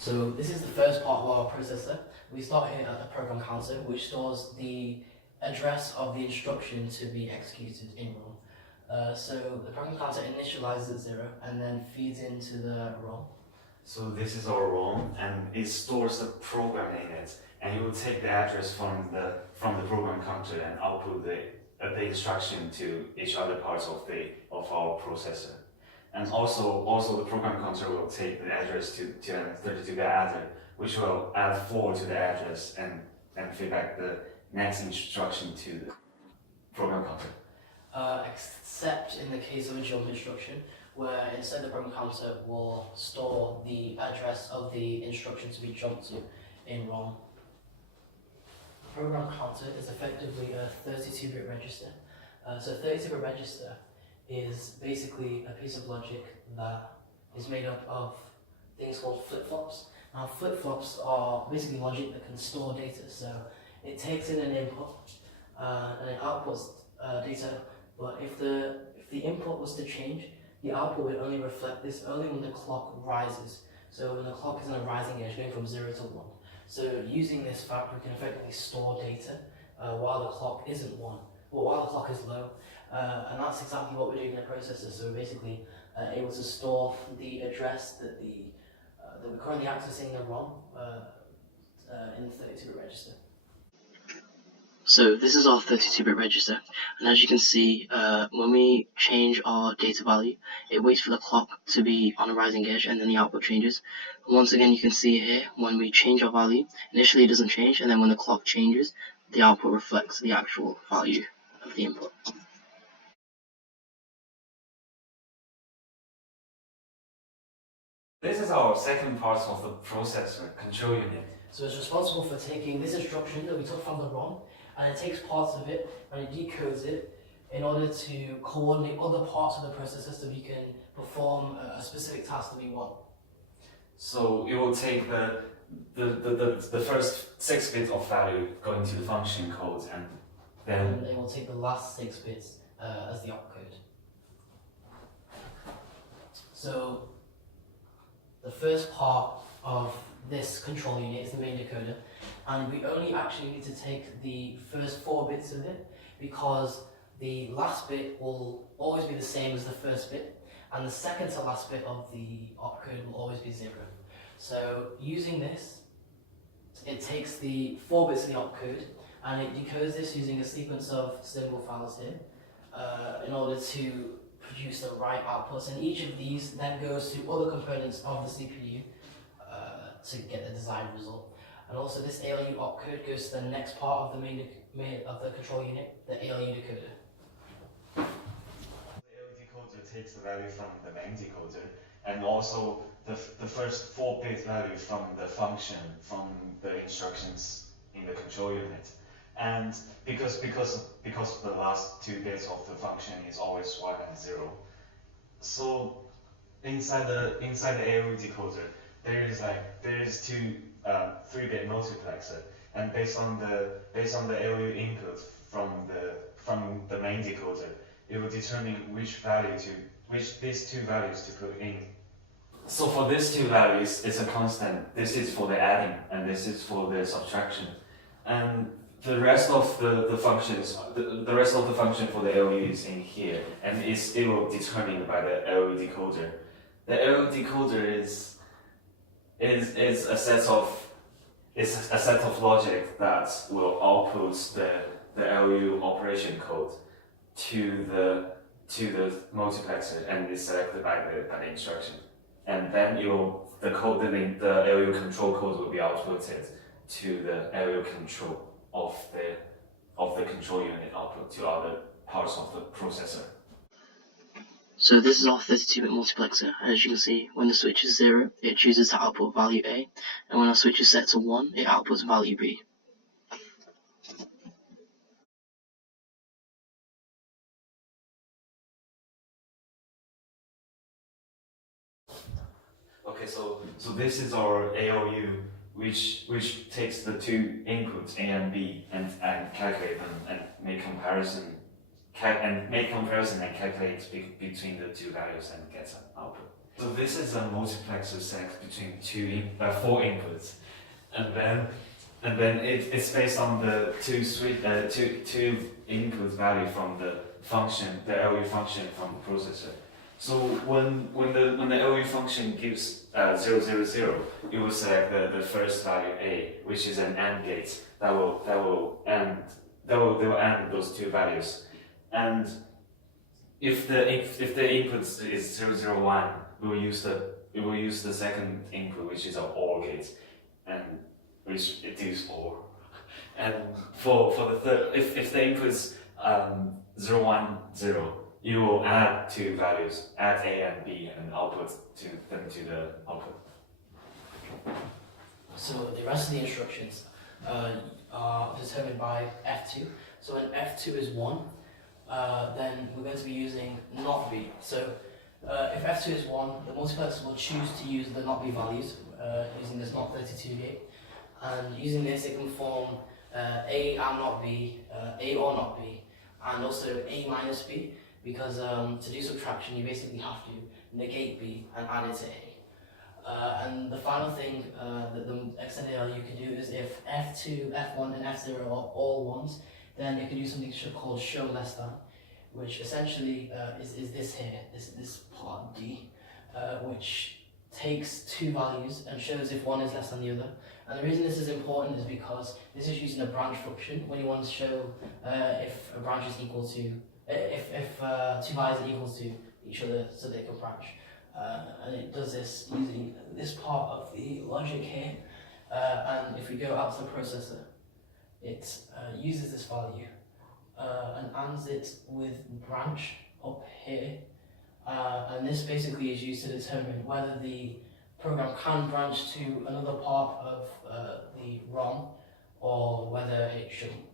So this is the first part of our processor. We start here at the program counter, which stores the address of the instruction to be executed in ROM. So the program counter initializes at 0 and then feeds into the ROM. So this is our ROM, and it stores the program in it, and it will take the address from the program counter and output the instruction to each other parts of our processor. And also the program counter will take the address to an 32-bit adder, which will add 4 to the address and feed back the next instruction to the program counter. Except in the case of a jump instruction, where instead the program counter will store the address of the instruction to be jumped to in ROM. The program counter is effectively a 32-bit register. So a 32-bit register is basically a piece of logic that is made up of things called flip-flops. Now flip-flops are basically logic that can store data. So it takes in an input and it outputs data, but if the input was to change, the output would only reflect this only when the clock rises. So when the clock is on a rising edge, going from 0 to 1. So using this fact, we can effectively store data while the clock isn't 1, or while the clock is low. And that's exactly what we're doing in the processor. So we're basically able to store the address that we're currently accessing in the ROM in the 32-bit register. So this is our 32-bit register, and as you can see, when we change our data value, it waits for the clock to be on a rising edge and then the output changes. And once again, you can see here, when we change our value, initially it doesn't change, and then when the clock changes, the output reflects the actual value of the input. This is our second part of the processor, control unit. So it's responsible for taking this instruction that we took from the ROM, and it takes parts of it and it decodes it in order to coordinate other parts of the processor so we can perform a specific task that we want. So it will take the first 6 bits of value going to the function code, and then And it will take the last 6 bits as the opcode. So the first part of this control unit is the main decoder, and we only actually need to take the first 4 bits of it because the last bit will always be the same as the first bit, and the second to last bit of the opcode will always be 0. So using this, it takes the 4 bits of the opcode and it decodes this using a sequence of symbol files here in order to produce the right outputs, and each of these then goes to other components of the CPU to get the desired result. And also this ALU opcode goes to the next part of the main of the control unit, the ALU decoder. the ALU decoder takes the value from the main decoder, and also the first 4-bit value from the function, from the instructions in the control unit. And because the last 2 bits of the function is always 1 and 0, so inside the ALU decoder there is 2 3-bit multiplexer, and based on the ALU input from the main decoder, it will determine which these 2 values to put in. So for these 2 values, it's a constant. This is for the adding, and this is for the subtraction. And the rest of the functions, the rest of the function for the ALU is in here, and it will be determined by the ALU decoder. The ALU decoder is a set of logic that will output the ALU operation code to the multiplexer, and is selected by the instruction. And then the ALU control code will be outputted to the ALU control of the control unit output to other parts of the processor. So this is our 32-bit multiplexer, and as you can see, when the switch is 0, it chooses to output value A, and when our switch is set to 1, it outputs value B. Okay, so this is our ALU, which takes the 2 inputs A and B and calculate them and make comparison and calculate between the 2 values and gets an output. So this is a multiplexer set between four inputs, and then it's based on the two input value from the function, the LU function from the processor. So when the LU function gives 0, 0, 0, it will select the first value A, which is an AND gate that will AND those two values. And if the input is 0, 0, 1, we will use the second input, which is an OR gate, and which it is OR. And for the third, if the input is 0, 1, 0, you will add two values, add A and B, and output them to the output. So the rest of the instructions are determined by F2. So when F2 is 1, then we're going to be using not B. So if F2 is 1, the multiplexer will choose to use the not B values using this not 32 gate. And using this, it can form A and not B, A or not B, and also A minus B, because to do subtraction, you basically have to negate B and add it to A. And the final thing that the extended LU can do is if F2, F1, and F0 are all 1s, then you can do something called show less than, which essentially is this here, this part D, which takes two values and shows if one is less than the other. And the reason this is important is because this is using a branch function when you want to show if a branch is equal to, if two values are equal to each other so they can branch. And it does this using this part of the logic here. And if we go out to the processor, it uses this value and ANDs it with branch up here. And this basically is used to determine whether the program can branch to another part of the ROM or whether it shouldn't.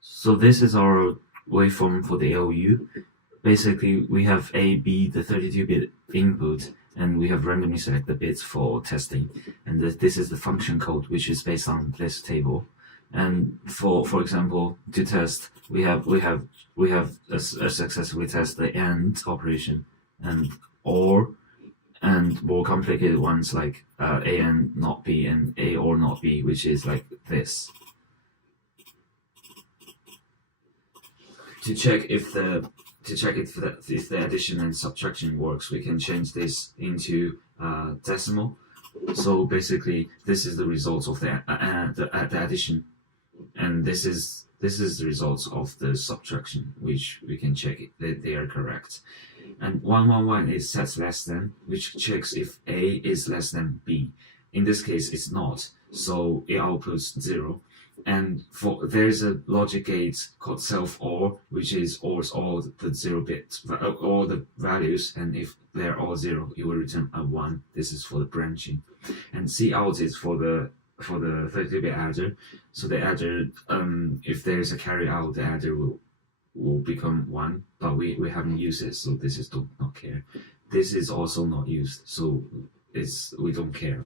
So this is our waveform for the LU. Basically, we have A, B, the 32-bit input, and we have randomly select the bits for testing. And this is the function code, which is based on this table. And for example, to test, we have successfully test the AND operation and OR, and more complicated ones like A and not B and A or not B, which is like this. To check if the addition and subtraction works, we can change this into decimal. So basically, this is the results of the addition, and this is the results of the subtraction, which we can check that they are correct. And 111 is set less than, which checks if A is less than B. In this case, it's not, so it outputs 0. And there's a logic gate called self OR, which is ORs all the 0 bits, all the values, and if they're all 0, it will return a 1. This is for the branching. And Cout is for the 32-bit adder. So the adder, if there's a carry out, the adder will become 1, but we haven't used it, so this is not care. This is also not used, so we don't care.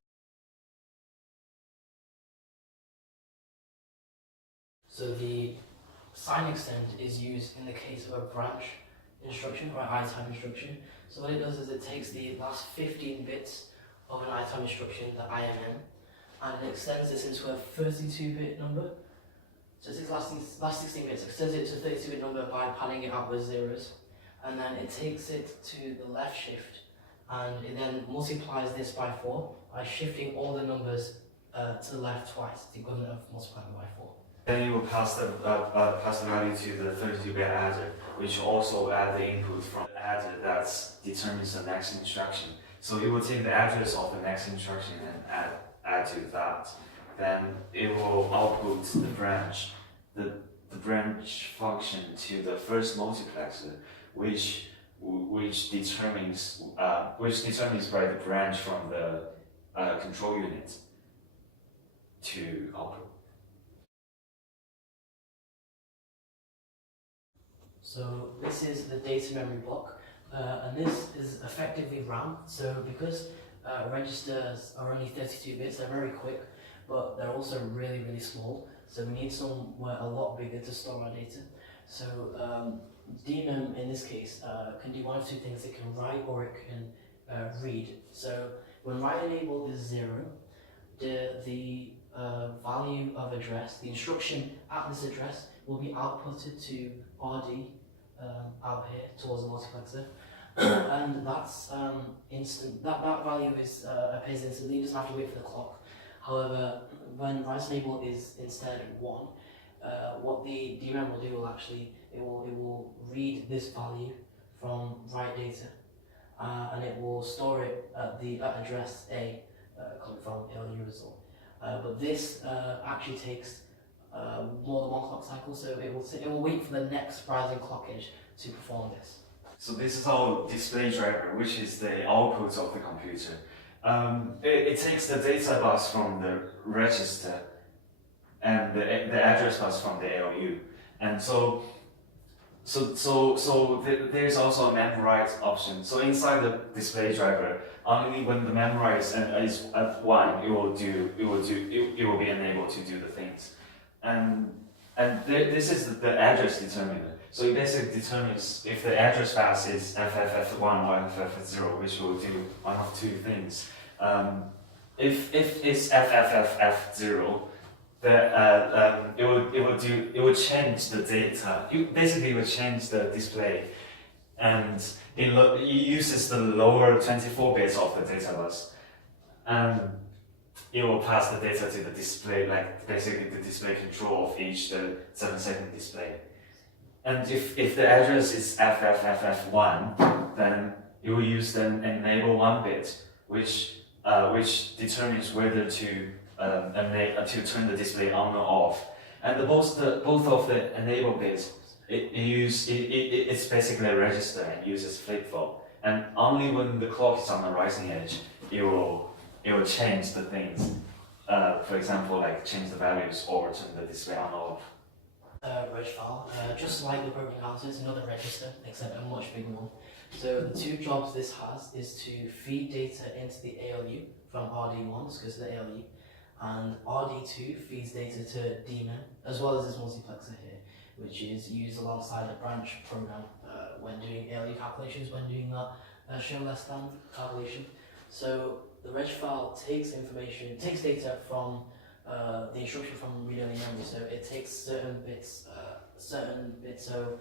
So the sign extend is used in the case of a branch instruction or an ITIME instruction. So what it does is it takes the last 15 bits of an ITIME instruction, the IMN, and it extends this into a 32-bit number. So it takes last 16 bits, extends it to a 32-bit number by padding it out with zeros, and then it takes it to the left shift, and it then multiplies this by 4 by shifting all the numbers to the left twice, the equivalent of multiplying by 4. Then you will pass the value to the 32-bit adder, which also add the input from the adder that determines the next instruction. So it will take the address of the next instruction and add to that. Then it will output the branch, the branch function to the first multiplexer, which determines by the branch from the control unit to output. So this is the data memory block, and this is effectively RAM. So because registers are only 32 bits, they're very quick, but they're also really, really small. So we need somewhere a lot bigger to store our data. So DMEM in this case can do one of two things. It can write or it can read. So when write enabled is 0, the value of address, the instruction at this address will be outputted to RD out here towards the multiplexer. And that's instant. That value is appears instantly. You doesn't have to wait for the clock. However, when write enable is instead 1, what the DRAM will do will actually it will read this value from write data, and it will store it at the address A, coming from ALU result. But this actually takes more than 1 clock cycle, so it will wait for the next rising clock edge to perform this. So this is our display driver, which is the output of the computer. It takes the data bus from the register and the address bus from the ALU, and there's also a memorize option. So inside the display driver, only when the memorize is at 1, it will be enabled to do the things, and this is the address determiner. So it basically determines if the address bus is FFF1 or FFF0, which will do one of two things. If it's FFF0, it will change the data. It will change the display, and it uses the lower 24 bits of the data bus, and it will pass the data to the display, like basically the display control of each the 7-second display. And if the address is FFFF1, then it will use the enable 1 bit, which determines whether to turn the display on or off. And both of the enable bits, it's basically a register and uses flip-flop. And only when the clock is on the rising edge, it will change the things. For example, like change the values or turn the display on or off. Reg file, just like the program counter, it's another register, except a much bigger one. So the two jobs this has is to feed data into the ALU from RD1, this goes to the ALU, and RD2 feeds data to DMEM, as well as this multiplexer here, which is used alongside the branch program when doing ALU calculations, when doing that show less than calculation. So the reg file takes data from the instruction from read-only memory, so it takes certain bits, so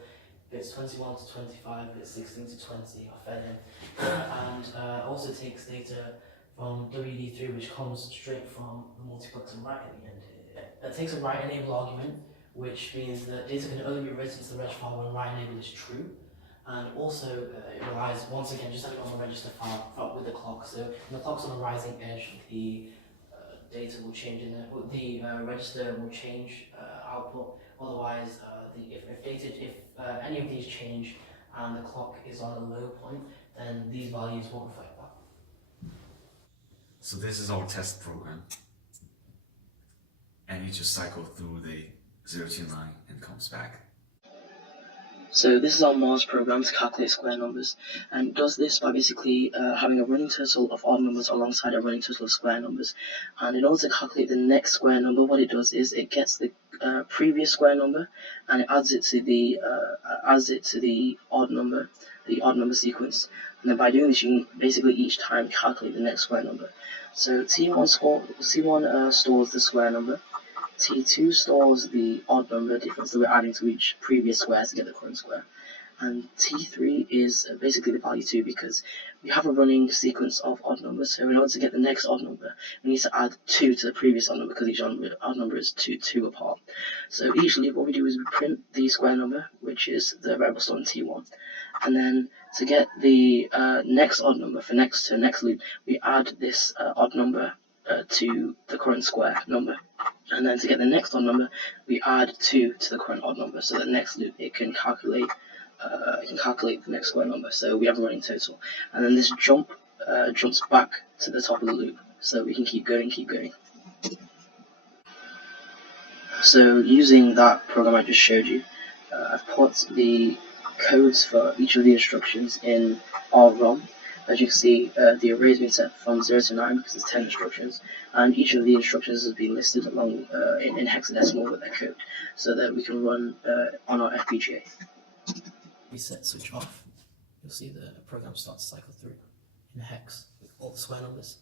bits 21 to 25, bits 16 to 20 are fed in, and also takes data from WD3, which comes straight from the multiplexer right at the end here. It takes a write enable argument, which means that data can only be written to the reg file when write enable is true, and also it relies once again just like on the register file with the clock. So when the clock's on the rising edge, the data will change in there. The register will change output. Otherwise, if any of these change and the clock is on a low point, then these values won't reflect that. So this is our test program, and you just cycle through the 0 to 9 and comes back. So this is our Mars program to calculate square numbers, and it does this by basically having a running total of odd numbers alongside a running total of square numbers. And in order to calculate the next square number, what it does is it gets the previous square number and it adds it to the odd number sequence. And then by doing this, you can basically each time calculate the next square number. So T1 stores the square number. T2 stores the odd number difference that we're adding to each previous square to get the current square. And T3 is basically the value 2, because we have a running sequence of odd numbers, so in order to get the next odd number, we need to add 2 to the previous odd number, because each odd number is 2 apart. So each loop, what we do is we print the square number, which is the variable stored in T1, and then to get the next odd number for next loop, we add this odd number to the current square number. And then to get the next odd number, we add 2 to the current odd number, so that next loop it can calculate the next square number. So we have a running total, and then this jumps back to the top of the loop, so we can keep going. So using that program I just showed you, I've put the codes for each of the instructions in ROM. As you can see, the array has been set from 0 to 9 because it's 10 instructions, and each of the instructions has been listed along in hexadecimal with their code, so that we can run on our FPGA. Reset switch off. You'll see the program starts to cycle through in hex with all the square numbers.